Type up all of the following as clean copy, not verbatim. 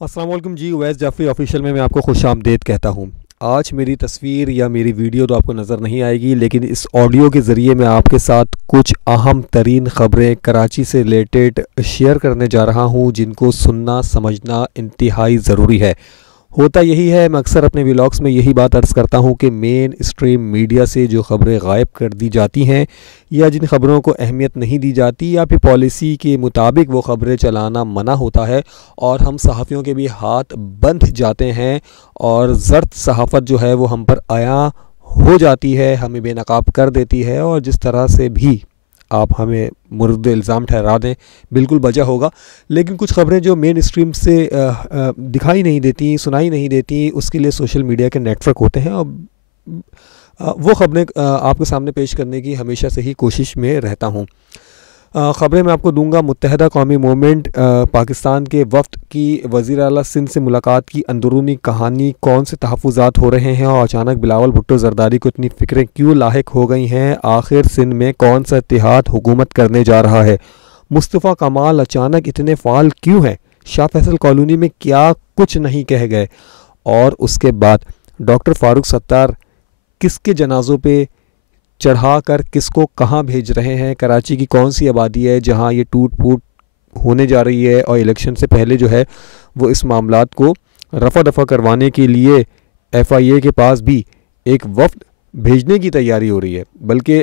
अस्सलाम वालेकुम जी। उवैस जाफ़री ऑफिशियल में मैं आपको खुशामदीद कहता हूँ। आज मेरी तस्वीर या मेरी वीडियो तो आपको नज़र नहीं आएगी, लेकिन इस ऑडियो के ज़रिए मैं आपके साथ कुछ अहम तरीन ख़बरें कराची से रिलेटेड शेयर करने जा रहा हूँ, जिनको सुनना समझना इंतहाई ज़रूरी है। होता यही है, मैं अक्सर अपने व्लॉग्स में यही बात अर्ज़ करता हूँ कि मेन स्ट्रीम मीडिया से जो ख़बरें गायब कर दी जाती हैं या जिन ख़बरों को अहमियत नहीं दी जाती या फिर पॉलिसी के मुताबिक वो ख़बरें चलाना मना होता है और हम सहाफ़ियों के भी हाथ बंध जाते हैं और ज़र्द सहाफ़त जो है वो हम पर आया हो जाती है, हमें बेनकाब कर देती है। और जिस तरह से भी आप हमें मुर्द इल्ज़ाम ठहरा दें, बिल्कुल बजा होगा, लेकिन कुछ ख़बरें जो मेन स्ट्रीम से दिखाई नहीं देती, सुनाई नहीं देती, उसके लिए सोशल मीडिया के नेटवर्क होते हैं। और वो ख़बरें आपके सामने पेश करने की हमेशा से ही कोशिश में रहता हूँ। ख़बरें मैं आपको दूंगा। मुत्तहदा कौमी मूवमेंट पाकिस्तान के वफ़द की वज़ीर आला सिंध से मुलाकात की अंदरूनी कहानी, कौन से तहफ़्फ़ुज़ात हो रहे हैं और अचानक बिलावल भुट्टो ज़रदारी को इतनी फ़िक्रें क्यों लाहिक हो गई हैं, आखिर सिंध में कौन सा इत्तेहाद हुकूमत करने जा रहा है, मुस्तफ़ा कमाल अचानक इतने फ़ाल क्यों हैं, शाह फैसल कॉलोनी में क्या कुछ नहीं कह गए, और उसके बाद डॉक्टर फ़ारूक सत्तार किसके जनाज़ों पे चढ़ा कर किसको कहाँ भेज रहे हैं, कराची की कौन सी आबादी है जहाँ ये टूट फूट होने जा रही है, और इलेक्शन से पहले जो है वो इस मामलात को रफ़ा दफ़ा करवाने के लिए FIA के पास भी एक वफ़द भेजने की तैयारी हो रही है। बल्कि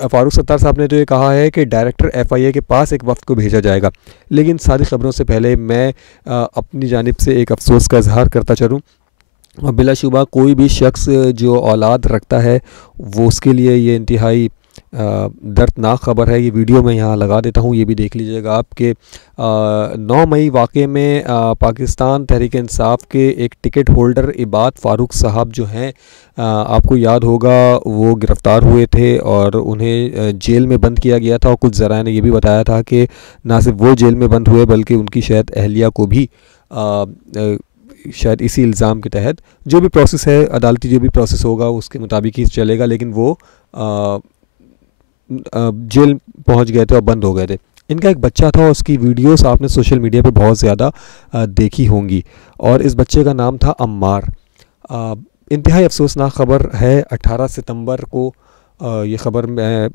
फ़ारूक सत्तार साहब ने तो ये कहा है कि डायरेक्टर FIA के पास एक वफ़द को भेजा जाएगा। लेकिन सारी ख़बरों से पहले मैं अपनी जानिब से एक अफ़सोस का इजहार करता चलूँ। और बिलाशुबा कोई भी शख्स जो औलाद रखता है वो उसके लिए ये इंतहाई दर्दनाक ख़बर है। ये वीडियो मैं यहाँ लगा देता हूँ, ये भी देख लीजिएगा आप कि 9 मई वाक़े में पाकिस्तान तहरीक इंसाफ के एक टिकट होल्डर इबाद फ़ारूक साहब जो हैं, आपको याद होगा वो गिरफ़्तार हुए थे और उन्हें जेल में बंद किया गया था। और कुछ ज़राए ने यह भी बताया था कि ना सिर्फ वो जेल में बंद हुए बल्कि उनकी शायद अहलिया को भी शायद इसी इल्ज़ाम के तहत जो भी प्रोसेस है, अदालती जो भी प्रोसेस होगा उसके मुताबिक ही चलेगा, लेकिन वो जेल पहुंच गए थे और बंद हो गए थे। इनका एक बच्चा था और उसकी वीडियोस आपने सोशल मीडिया पे बहुत ज़्यादा देखी होंगी, और इस बच्चे का नाम था अम्मार। इंतहाई अफसोसनाक ख़बर है। 18 सितंबर को ये ख़बर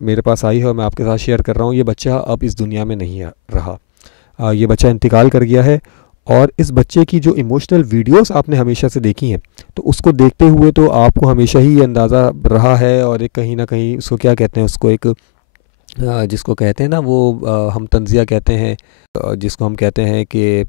मेरे पास आई है और मैं आपके साथ शेयर कर रहा हूँ। ये बच्चा अब इस दुनिया में नहीं रहा। ये बच्चा इंतकाल कर गया है। और इस बच्चे की जो इमोशनल वीडियोस आपने हमेशा से देखी हैं, तो उसको देखते हुए तो आपको हमेशा ही ये अंदाज़ा रहा है, और एक कहीं ना कहीं उसको क्या कहते हैं, उसको एक जिसको कहते हैं ना वो हम तंज़िया कहते हैं, जिसको हम कहते हैं कि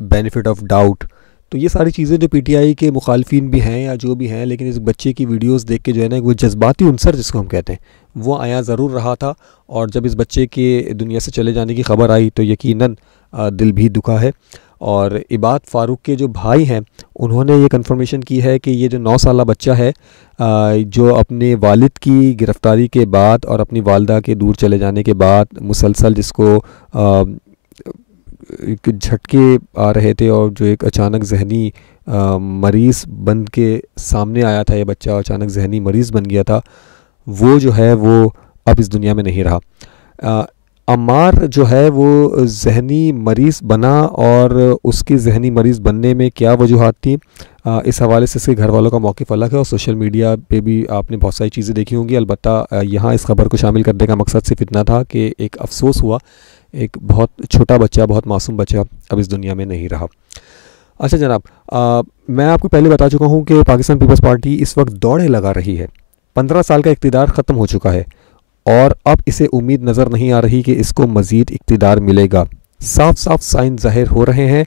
बेनिफिट ऑफ डाउट। तो ये सारी चीज़ें जो PTI के मुखालफिन भी हैं या जो भी हैं, लेकिन इस बच्चे की वीडियोस देख के जो है ना वो जज्बाती उनसर जिसको हम कहते हैं वो आया ज़रूर रहा था। और जब इस बच्चे के दुनिया से चले जाने की ख़बर आई तो यकीनन दिल भी दुखा है। और इबाद फ़ारूक के जो भाई हैं उन्होंने ये कंफर्मेशन की है कि ये जो 9 साला बच्चा है, जो अपने वालिद की गिरफ़्तारी के बाद और अपनी वालदा के दूर चले जाने के बाद मुसलसल जिसको एक झटके आ रहे थे और जो एक अचानक जहनी मरीज़ बन के सामने आया था, ये बच्चा अचानक जहनी मरीज़ बन गया था, वो जो है वो अब इस दुनिया में नहीं रहा। अम्मार जो है वो जहनी मरीज़ बना, और उसकी जहनी मरीज़ बनने में क्या वजूहात थी, इस हवाले से इसके घर वालों का मौक़िफ़ अलग है और सोशल मीडिया पे भी आपने बहुत सारी चीज़ें देखी होंगी। अलबत्ता यहाँ इस ख़बर को शामिल करने का मकसद सिर्फ इतना था कि एक अफ़सोस हुआ, एक बहुत छोटा बच्चा, बहुत मासूम बच्चा अब इस दुनिया में नहीं रहा। अच्छा जनाब, मैं आपको पहले बता चुका हूँ कि पाकिस्तान पीपल्स पार्टी इस वक्त दौड़े लगा रही है। 15 साल का इक़्तिदार ख़त्म हो चुका है और अब इसे उम्मीद नज़र नहीं आ रही कि इसको मज़ीद इक़्तिदार मिलेगा। साफ साफ साइन ज़ाहिर हो रहे हैं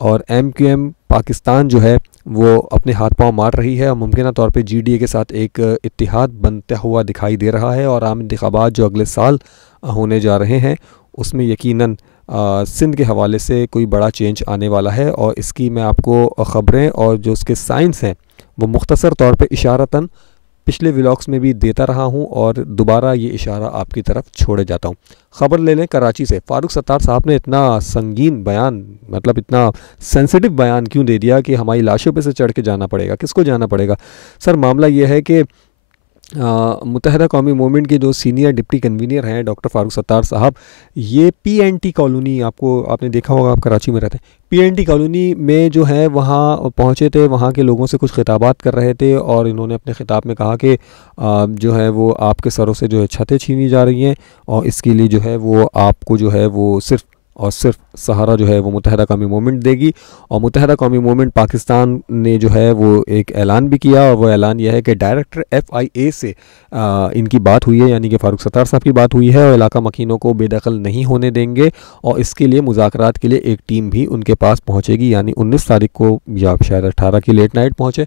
और MQM पाकिस्तान जो है वो अपने हाथ पांव मार रही है और मुमकिन तौर पे GDA के साथ एक इत्तिहाद बनता हुआ दिखाई दे रहा है। और आम इंतखाबात जो अगले साल होने जा रहे हैं उसमें यकीनन सिंध के हवाले से कोई बड़ा चेंज आने वाला है। और इसकी मैं आपको ख़बरें और जो उसके साइंस हैं वो मुख्तसर तौर पे इशारतन पिछले व्लॉग्स में भी देता रहा हूं और दोबारा ये इशारा आपकी तरफ छोड़े जाता हूं। ख़बर ले लें कराची से। फ़ारूक सत्तार साहब ने इतना संगीन बयान, मतलब इतना सेंसिटिव बयान क्यों दे दिया कि हमारी लाशों पे से चढ़ के जाना पड़ेगा? किसको जाना पड़ेगा? सर मामला ये है कि मुत्तहदा कौमी मूवमेंट के जो सीनियर डिप्टी कन्वीनर हैं डॉक्टर फ़ारूक सत्तार साहब, ये पीएनटी कॉलोनी, आपने देखा होगा, आप कराची में रहते हैं, पीएनटी कॉलोनी में जो है वहाँ पहुँचे थे, वहाँ के लोगों से कुछ खिताबात कर रहे थे और इन्होंने अपने खिताब में कहा कि जो है वो आपके सरों से जो है छतें छीनी जा रही हैं और इसके लिए जो है वो आपको जो है वो सिर्फ़ और सिर्फ सहारा जो है वो मुत्तहदा कौमी मूवमेंट देगी। और मुत्तहदा कौमी मूवमेंट पाकिस्तान ने जो है वो एक ऐलान भी किया और वो ऐलान यह है कि डायरेक्टर FIA से इनकी बात हुई है, यानी कि फ़ारूक सत्तार साहब की बात हुई है और इलाका मकीनों को बेदखल नहीं होने देंगे और इसके लिए मुज़ाकरात के लिए एक टीम भी उनके पास पहुँचेगी, यानी 19 तारीख को या शायद 18 की लेट नाइट पहुँचे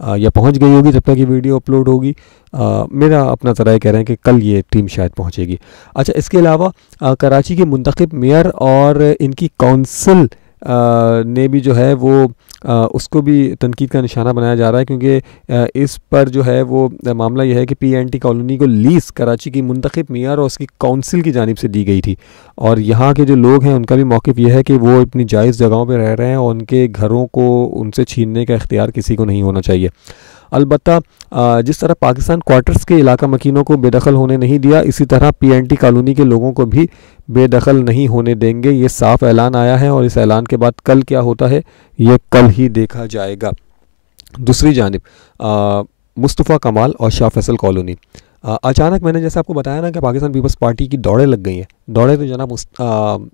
या पहुंच गई होगी जब तक ये वीडियो अपलोड होगी। मेरा अपना ज़रा कह रहे हैं कि कल ये टीम शायद पहुंचेगी। अच्छा, इसके अलावा कराची के मुंतखब मेयर और इनकी काउंसिल ने भी जो है वो उसको भी तनकीद का निशाना बनाया जा रहा है, क्योंकि इस पर जो है वो मामला यह है कि पीएनटी कॉलोनी को लीज़ कराची की मुंतखब मेयर और उसकी काउंसिल की जानिब से दी गई थी और यहाँ के जो लोग हैं उनका भी मौक़िफ़ यह है कि वो अपनी जायज़ जगहों पर रह रहे हैं और उनके घरों को उनसे छीनने का इख्तियार किसी को नहीं होना चाहिए। अलबत्ता जिस तरह पाकिस्तान क्वार्टर्स के इलाका मकीनों को बेदखल होने नहीं दिया, इसी तरह पीएनटी कॉलोनी के लोगों को भी बेदखल नहीं होने देंगे। ये साफ ऐलान आया है और इस ऐलान के बाद कल क्या होता है ये कल ही देखा जाएगा। दूसरी जानिब मुस्तफ़ा कमाल और शाह फैसल कॉलोनी, अचानक मैंने जैसे आपको बताया ना कि पाकिस्तान पीपल्स पार्टी की दौड़ें लग गई हैं, दौड़ें तो जनाब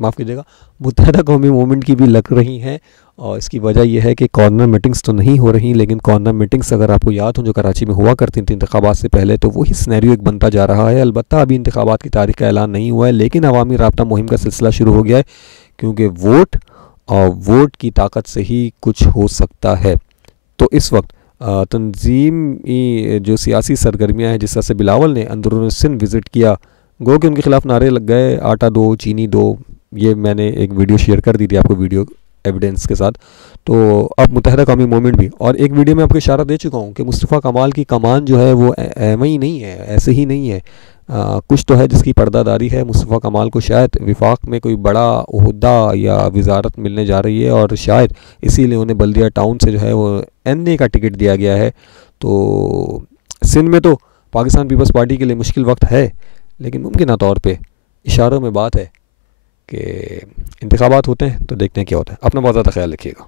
माफ़ कीजिएगा मुत्तहदा कौमी मूवमेंट की भी लग रही हैं और इसकी वजह यह है कि कॉर्नर मीटिंग्स तो नहीं हो रही, लेकिन कॉर्नर मीटिंग्स अगर आपको याद हो जो कराची में हुआ करती थी इंतखाबात से पहले, तो वही सिनेरियो एक बनता जा रहा है। अलबत्ता अभी इंतखाबात की तारीख का ऐलान नहीं हुआ है, लेकिन अवामी राब्ता मुहिम का सिलसिला शुरू हो गया है, क्योंकि वोट और वोट की ताकत से ही कुछ हो सकता है। तो इस वक्त तंजीमी जो सियासी सरगर्मियाँ हैं, जिस तरह से बिलावल ने अंदरून सिंध विज़िट किया, गो कि उनके खिलाफ नारे लग गए, आटा दो चीनी दो, ये मैंने एक वीडियो शेयर कर दी थी आपको वीडियो एविडेंस के साथ। तो अब मुत्तहदा कौमी मूवमेंट भी, और एक वीडियो में आपको इशारा दे चुका हूँ कि मुस्तफ़ा कमाल की कमान जो है वो वही नहीं है, ऐसे ही नहीं है, कुछ तो है जिसकी पर्दादारी है। मुस्तफ़ा कमाल को शायद विफाक में कोई बड़ा ओहदा या वजारत मिलने जा रही है और शायद इसीलिए उन्हें बल्दिया टाउन से जो है वो NA का टिकट दिया गया है। तो सिंध में तो पाकिस्तान पीपल्स पार्टी के लिए मुश्किल वक्त है, लेकिन मुमकिन तौर पर इशारों में बात है कि इंतखाबात होते हैं, तो देखते हैं क्या होता है। अपना बहुत ज़्यादा ख्याल रखिएगा।